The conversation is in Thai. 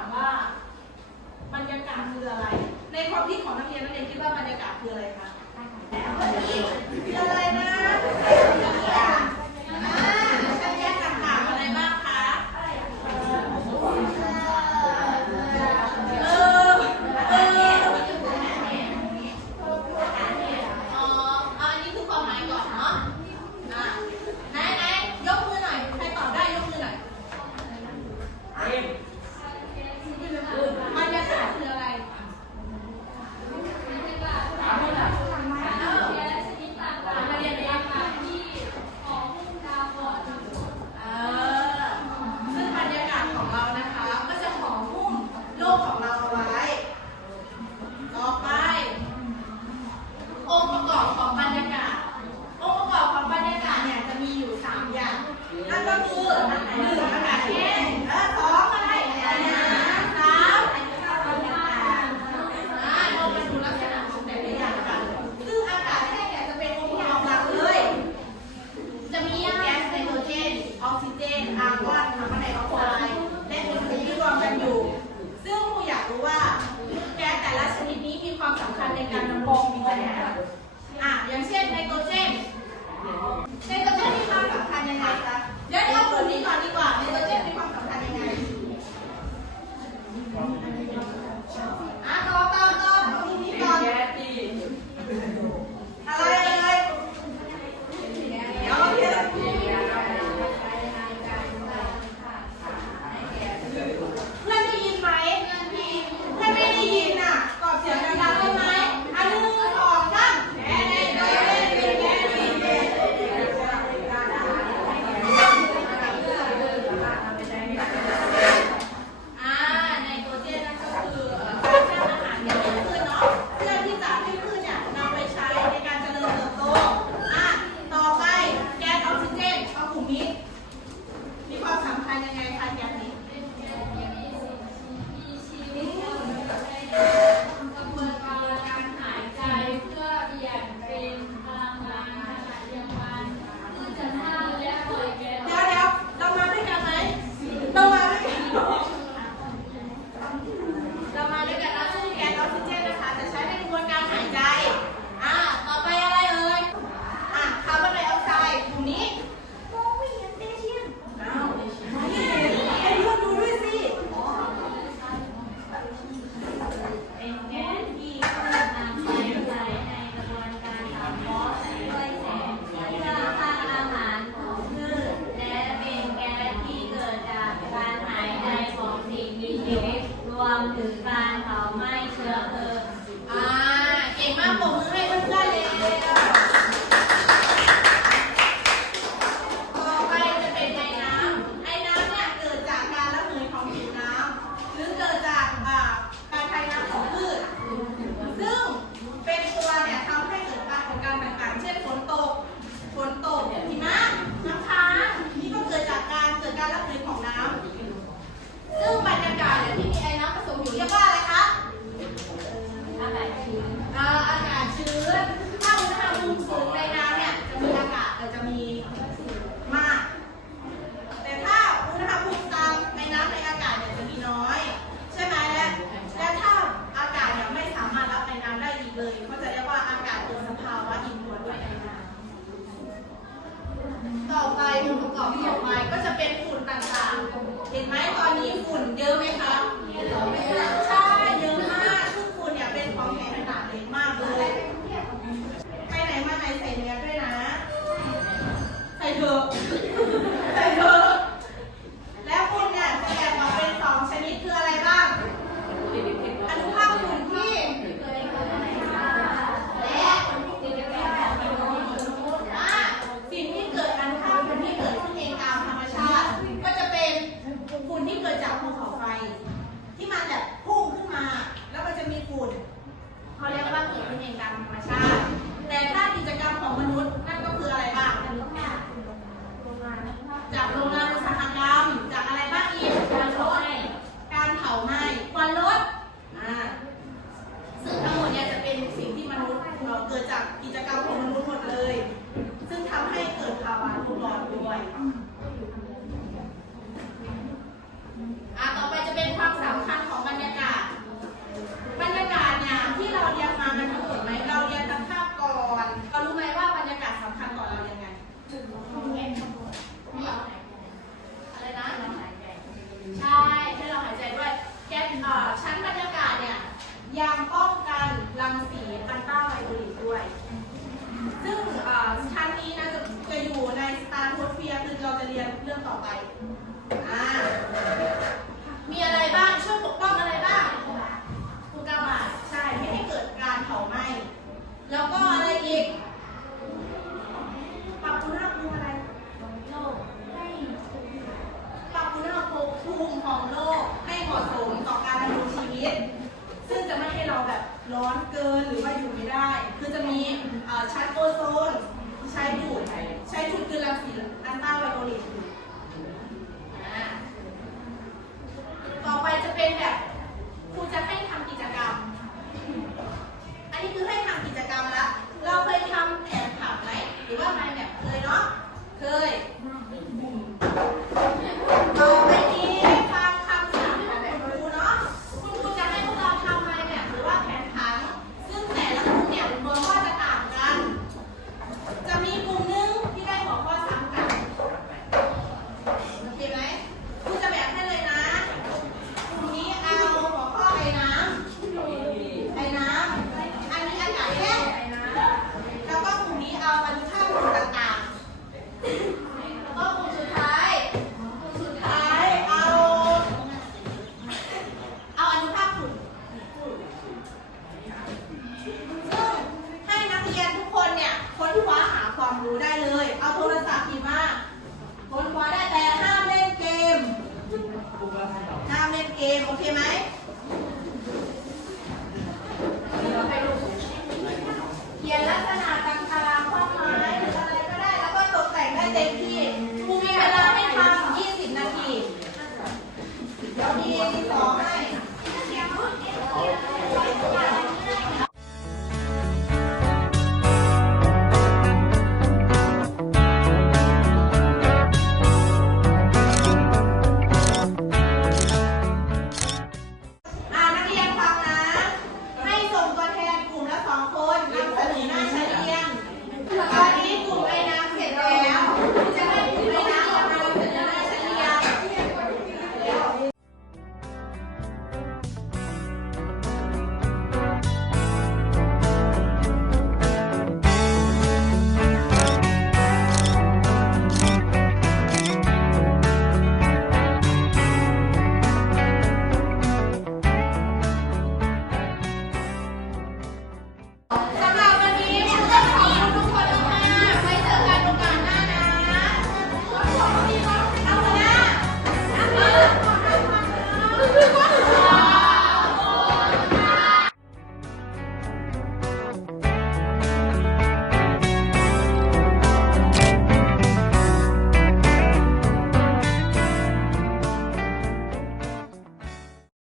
ามว่าบรรยากาศคืออะไร ในความคิดของนักเรียนนักเรียนคิดว่าบรรยากาศคืออะไรคะอะไรนะ Obrigada. in my เองตามธรรมชาติ แต่ถ้ากิจกรรมของมนุษย์ แบบร้อนเกินหรือว่าอยู่ไม่ได้ คือจะมีชั้นโอโซนใช้ดูดใช้ดูดคือรังสีอันต้าไวโอเลตต่อไปจะเป็นแบบครูจะให้ทำกิจกรรม อันนี้คือให้ทำกิจกรรม โอเคไหม